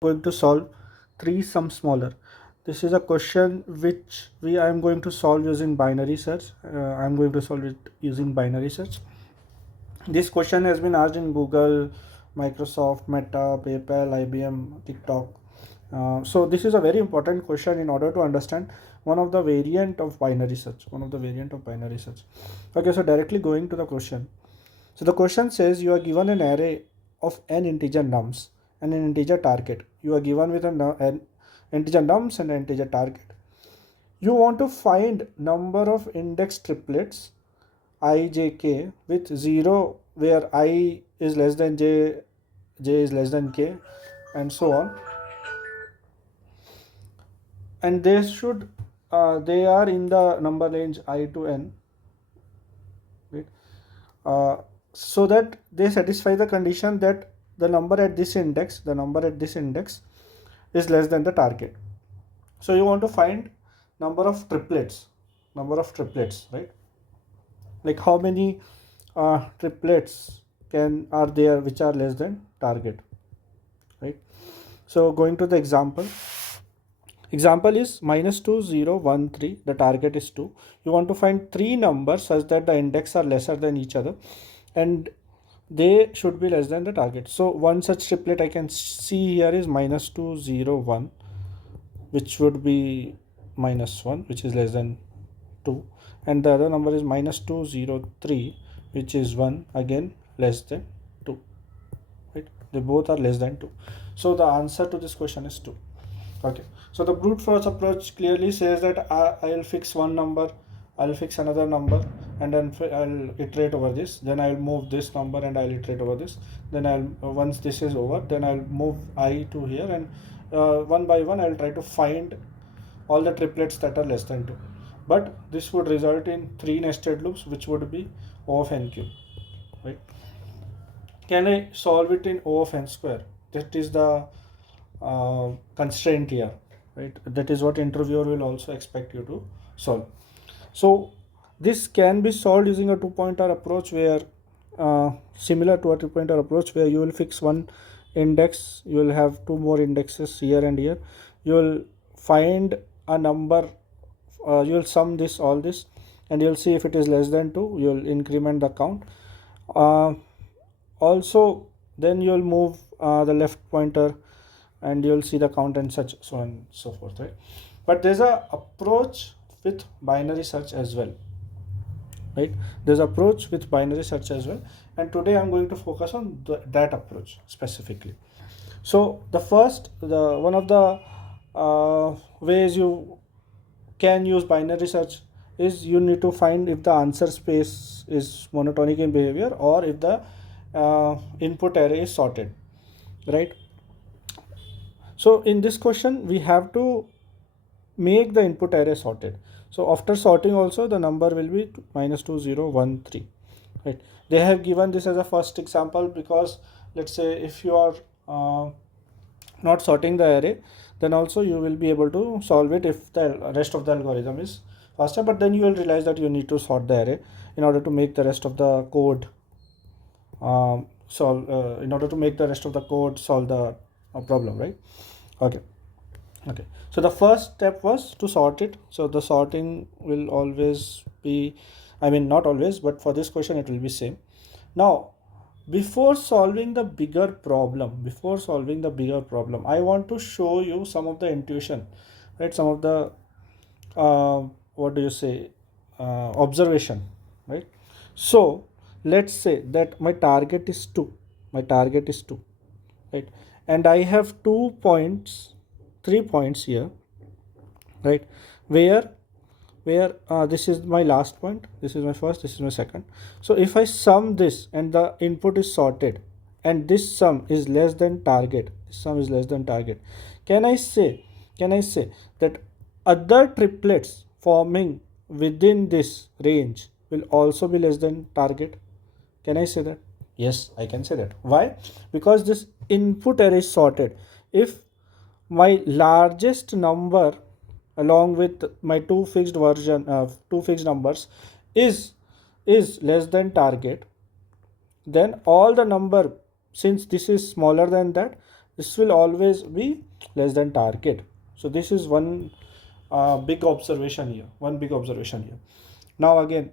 going to solve 3 sum smaller. This is a question which I am going to solve using binary search. I am going to solve it using binary search. This question has been asked in Google, Microsoft, Meta, PayPal, IBM, TikTok. So this is a very important question in order to understand one of the variant of binary search. Okay, so directly going to the question. So the question says you are given an array of n integer nums and an integer target. You are given with an integer nums and an integer target. You want to find number of index triplets I, j, k with 0 where I is less than j, j is less than k, and so on. And they are in the number range I to n, right? So that they satisfy the condition that the number at this index is less than the target. So you want to find number of triplets, right? Like how many triplets are there which are less than target, right? So going to the example is -2, 0, 1, 3. The target is 2. You want to find 3 numbers such that the index are lesser than each other and they should be less than the target. So one such triplet I can see here is -2, 0, 1, which would be -1, which is less than 2, and the other number is -2, 0, 3, which is 1, again less than 2, right? They both are less than 2. So the answer to this question is 2. Okay, so the brute force approach clearly says that I'll fix one number, I'll fix another number, and then I'll iterate over this, then I'll move this number and I'll iterate over this, then once this is over, then I'll move I to here, and one by one I'll try to find all the triplets that are less than 2. But this would result in 3 nested loops, which would be O of n cube, right? Can I solve it in O of n square? That is the constraint here, right? That is what interviewer will also expect you to solve. So this can be solved using a two-pointer approach, where similar to a two-pointer approach, where you will fix one index, you will have 2 more indexes here and here, you will find a number, you will sum all this, and you'll see if it is less than 2, you will increment the count. Also then you will move the left pointer and you'll see the count, and such so on and so forth, right? But there's a approach with binary search as well, right? There's approach with binary search as well, and today I'm going to focus on that approach specifically. So the one of the ways you can use binary search is you need to find if the answer space is monotonic in behavior or if the input array is sorted, right? So in this question we have to make the input array sorted. So after sorting also the number will be -2, 0, 1, 3, right? They have given this as a first example because let's say if you are not sorting the array, then also you will be able to solve it if the rest of the algorithm is faster, but then you will realize that you need to sort the array in order to make the rest of the code solve the problem, right? Okay. So the first step was to sort it. So the sorting will always be, I mean not always, but for this question it will be same. Now before solving the bigger problem, I want to show you some of the intuition, right? Some of the observation, right? So let's say that my target is 2, right? And I have 3 points here, right? Where this is my last point, this is my first, this is my second. So if I sum this and the input is sorted and this sum is less than target, can I say that other triplets forming within this range will also be less than target? Can I say that? Yes, I can say that. Why? Because this input array is sorted. If my largest number along with my two fixed numbers is less than target, then all the number, since this is smaller than that, this will always be less than target. So this is one big observation here, now again,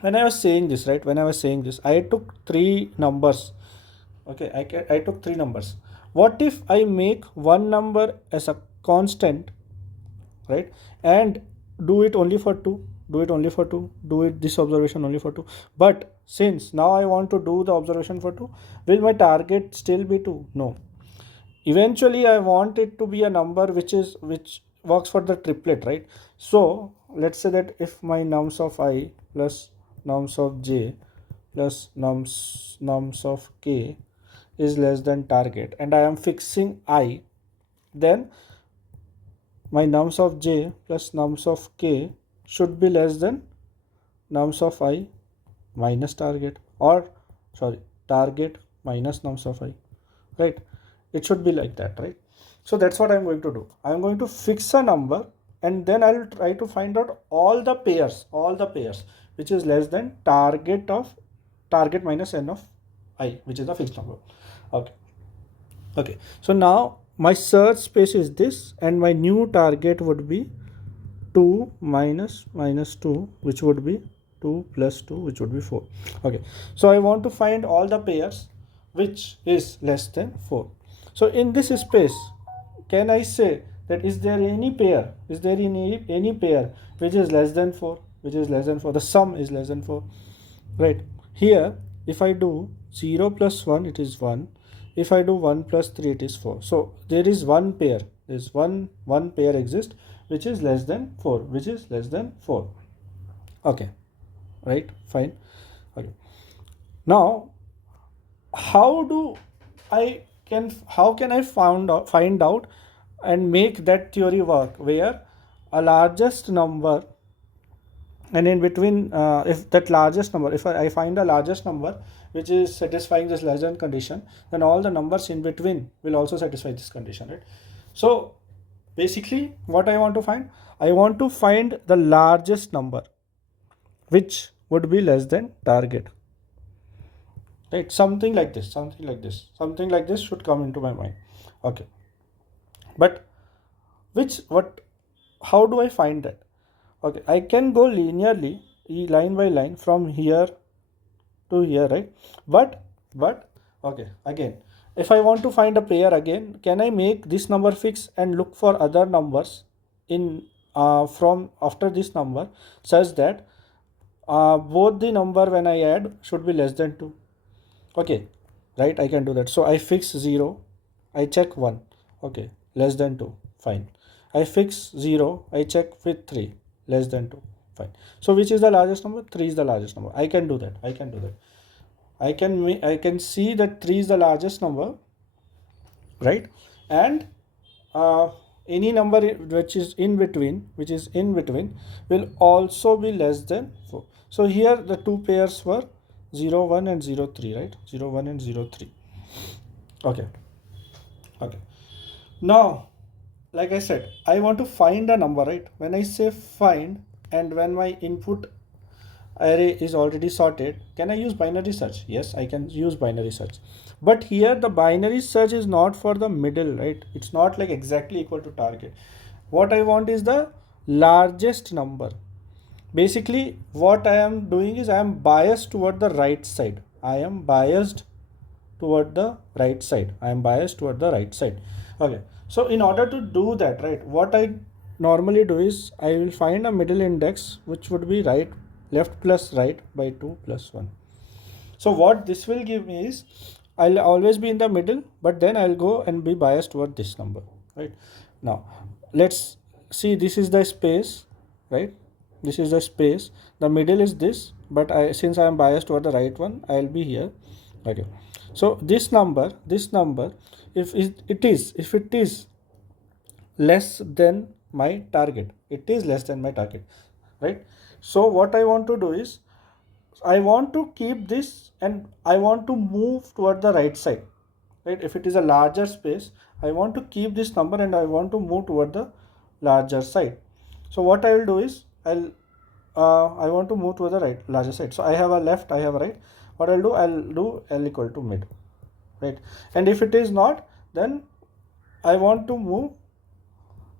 when I was saying this, right, I took three numbers. Okay, I took three numbers. What if I make one number as a constant, right, and do it only for two, do it this observation only for two, but since now I want to do the observation for two, will my target still be two? No, eventually I want it to be a number which works for the triplet, right? So let's say that if my nums of I plus nums of j plus nums of k is less than target, and I am fixing I, then my nums of j plus nums of k should be less than nums of I minus target, or sorry, target minus nums of I, right? It should be like that, right? So that's what I'm going to do. I'm going to fix a number, and then I'll try to find out all the pairs which is less than target minus n of I, which is the fixed number. Okay, so now my search space is this, and my new target would be 2 minus 2, which would be 2 plus 2, which would be 4. Okay, so I want to find all the pairs which is less than 4. So in this space, can I say that is there any pair which is less than 4, the sum is less than 4, right? Here if I do 0 plus 1, it is 1. If I do 1 plus 3, it is 4. So there is one pair, one pair exists which is less than 4, okay, right? Fine. Okay, now how can I find out and make that theory work, where a largest number, and in between, if I find a largest number which is satisfying this less than condition, then all the numbers in between will also satisfy this condition, right? So basically what I want to find the largest number which would be less than target, right? Something like this should come into my mind. Okay, but how do I find that? Okay, I can go linearly, line by line, from here to here, right? But okay, again, if I want to find a pair again, can I make this number fix and look for other numbers in from after this number, such that both the number when I add should be less than 2? Okay, right, I can do that. So I fix 0, I check 1, okay, less than 2, fine. I fix 0, I check with 3, less than 2, fine. So which is the largest number? 3 is the largest number. I can do that. I can see that 3 is the largest number, right? And any number which is in between will also be less than 4. So here the two pairs were 0 1 and 0 3, right? 0 1 and 0 3. Okay, now like I said, I want to find a number, right? When I say find, and when my input array is already sorted, can I use binary search? Yes, I can use binary search. But here the binary search is not for the middle, right? It's not like exactly equal to target. What I want is the largest number. Basically what I am doing is I am biased toward the right side. Okay, so in order to do that, right, what I normally do is I will find a middle index which would be left plus right by 2 plus 1. So what this will give me is I'll always be in the middle, but then I'll go and be biased toward this number, right? Now let's see, this is the space, right? This is the space, the middle is this, but since I am biased toward the right one, I'll be here. Okay, so this number, if it is less than my target, right? So what I want to do is I want to keep this and I want to move toward the right side, right? If it is a larger space, I want to keep this number and I want to move toward the larger side. So what I will do is I want to move toward the larger side. So I have a left, I have a right. What I'll do L equal to mid, right? And if it is not, then I want to move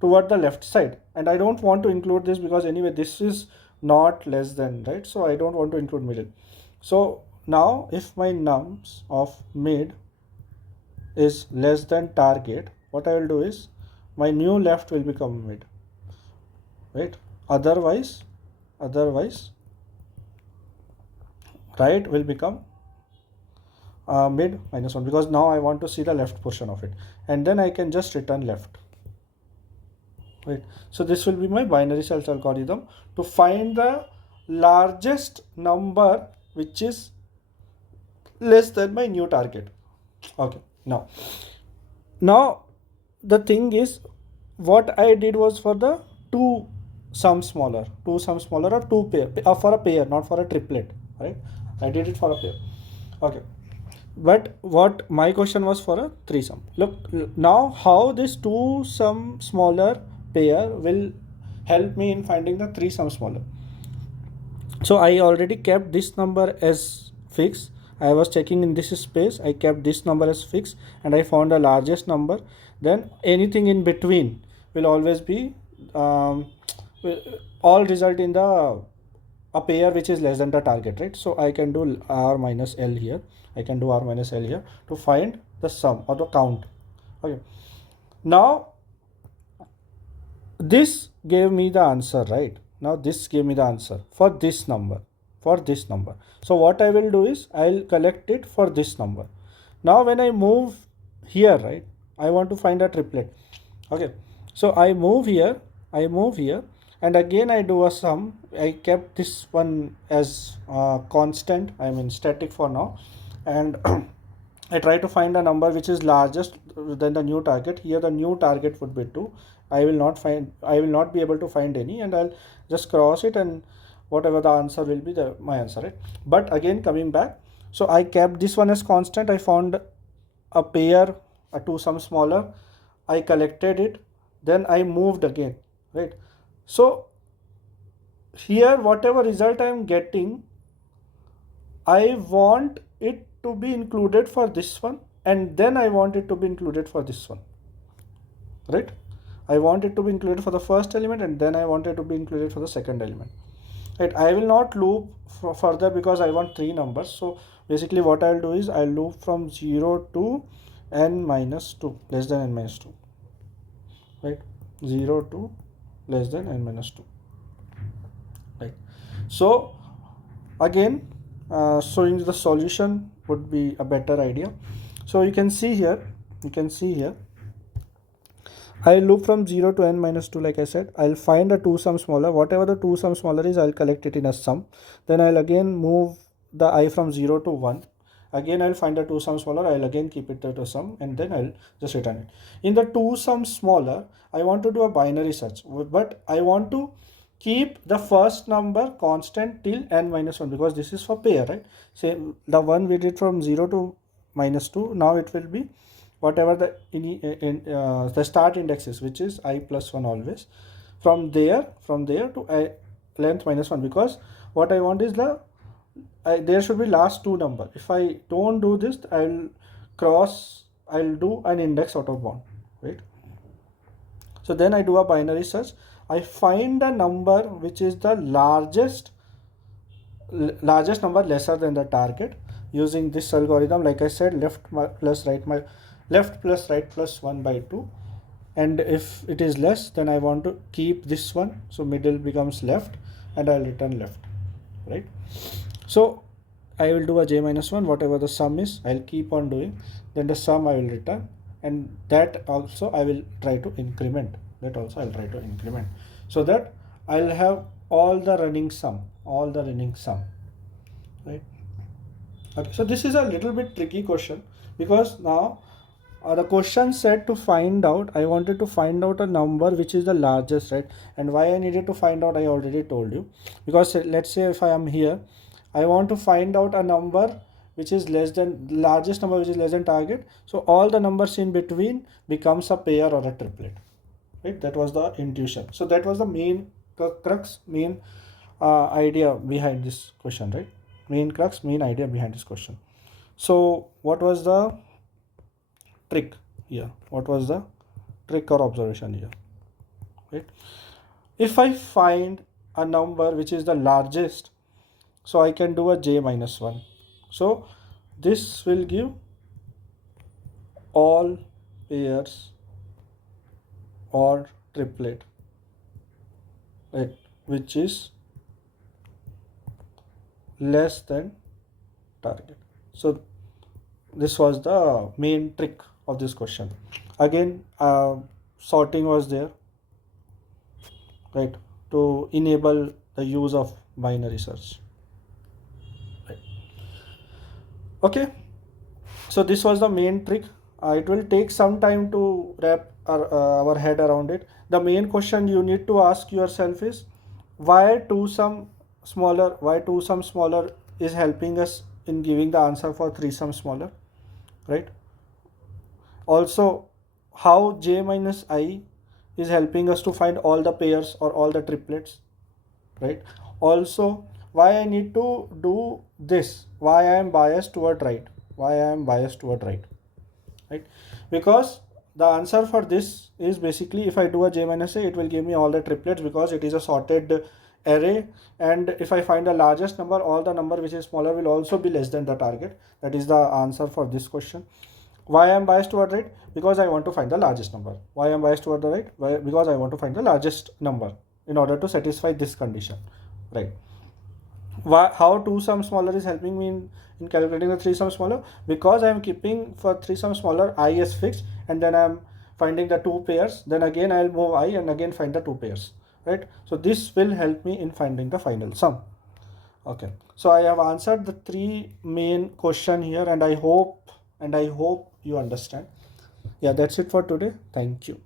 toward the left side, and I don't want to include this because anyway this is not less than, right? So I don't want to include middle. So now if my nums of mid is less than target, what I will do is my new left will become mid, right? Otherwise right will become mid minus 1, because now I want to see the left portion of it, and then I can just return left, right? So this will be my binary search algorithm to find the largest number which is less than my new target. Okay, now the thing is, what I did was for the two sum smaller or two pair, for a pair, not for a triplet, right? I did it for a pair. Okay, but what my question was for a three sum. Look now how this two sum smaller pair will help me in finding the three sum smaller. So I already kept this number as fixed. I was checking in this space, I kept this number as fixed, and I found the largest number. Then anything in between will always be all result in the a pair which is less than the target, right? So I can do r minus l here, to find the sum or the count. Okay, now this gave me the answer, right? Now this gave me the answer for this number, so what I will do is I'll collect it for this number. Now when I move here, right, I want to find a triplet. Okay, so I move here, and again I do a sum. I kept this one as constant, I mean static for now, and I try to find a number which is largest than the new target. Here the new target would be 2. I will not be able to find any, and I'll just cross it, and whatever the answer will be, my answer, right? But again coming back, so I kept this one as constant. I found a pair, a two sum smaller, I collected it, then I moved again, right? So here whatever result I am getting, I want it to be included for this one, and then I want it to be included for this one, right? I want it to be included for the first element, and then I want it to be included for the second element, right? I will not loop further because I want three numbers. So basically what I'll do is I'll loop from 0 to n minus 2, less than n minus 2, right? 0 to less than n minus 2, right? So again showing the solution would be a better idea. So you can see here, I loop from 0 to n minus 2. Like I said, I'll find a two sum smaller. Whatever the two sum smaller is, I'll collect it in a sum. Then I'll again move the I from 0 to 1. Again I'll find the two sum smaller, I'll again keep it to sum, and then I'll just return it. In the two sum smaller, I want to do a binary search, but I want to keep the first number constant till n minus 1, because this is for pair, right? Say the one we did from 0 to minus 2, now it will be whatever the start index is, which is I plus 1 always, from there to I length minus 1, because what I want is there should be last two number. If I don't do this, I'll do an index out of bound, right? So then I do a binary search. I find a number which is the largest number lesser than the target using this algorithm. Like I said, left plus right plus 1 by 2, and if it is less, then I want to keep this one, so middle becomes left, and I'll return left, right? So I will do a j minus 1, whatever the sum is, I'll keep on doing, then the sum I will return, and that also I will try to increment, so that I'll have all the running sum, right? Okay, so this is a little bit tricky question, because now the question said to find out, I wanted to find out a number which is the largest, right? And why I needed to find out, I already told you, because let's say if I am here, I want to find out a number which is largest number which is less than target, so all the numbers in between becomes a pair or a triplet, right? That was the intuition. So that was the main idea behind this question, right? Main idea behind this question. So what was the trick? here? What was the trick or observation here? Right? If I find a number which is the largest, so I can do a j minus 1. So this will give all pairs or triplet, right, which is less than target. So this was the main trick of this question. Again, sorting was there, right, to enable the use of binary search. Right. Okay, so this was the main trick. It will take some time to wrap our head around it. The main question you need to ask yourself is why two sum smaller, is helping us in giving the answer for three sum smaller, right? Also, how j minus I is helping us to find all the pairs or all the triplets, right? Also, why I need to do this, why I am biased toward right, right? Because the answer for this is basically, if I do a j minus a, it will give me all the triplets because it is a sorted array, and if I find the largest number, all the number which is smaller will also be less than the target. That is the answer for this question. Why I am biased toward right? Because I want to find the largest number. Why I am biased toward the right? Because I want to find the largest number in order to satisfy this condition, right? How two sum smaller is helping me in calculating the three sum smaller? Because I am keeping for three sum smaller I as fixed, and then I am finding the two pairs, then again I will move I and again find the two pairs, right? So this will help me in finding the final sum. Okay, so I have answered the three main question here, and I hope you understand. Yeah, that's it for today. Thank you.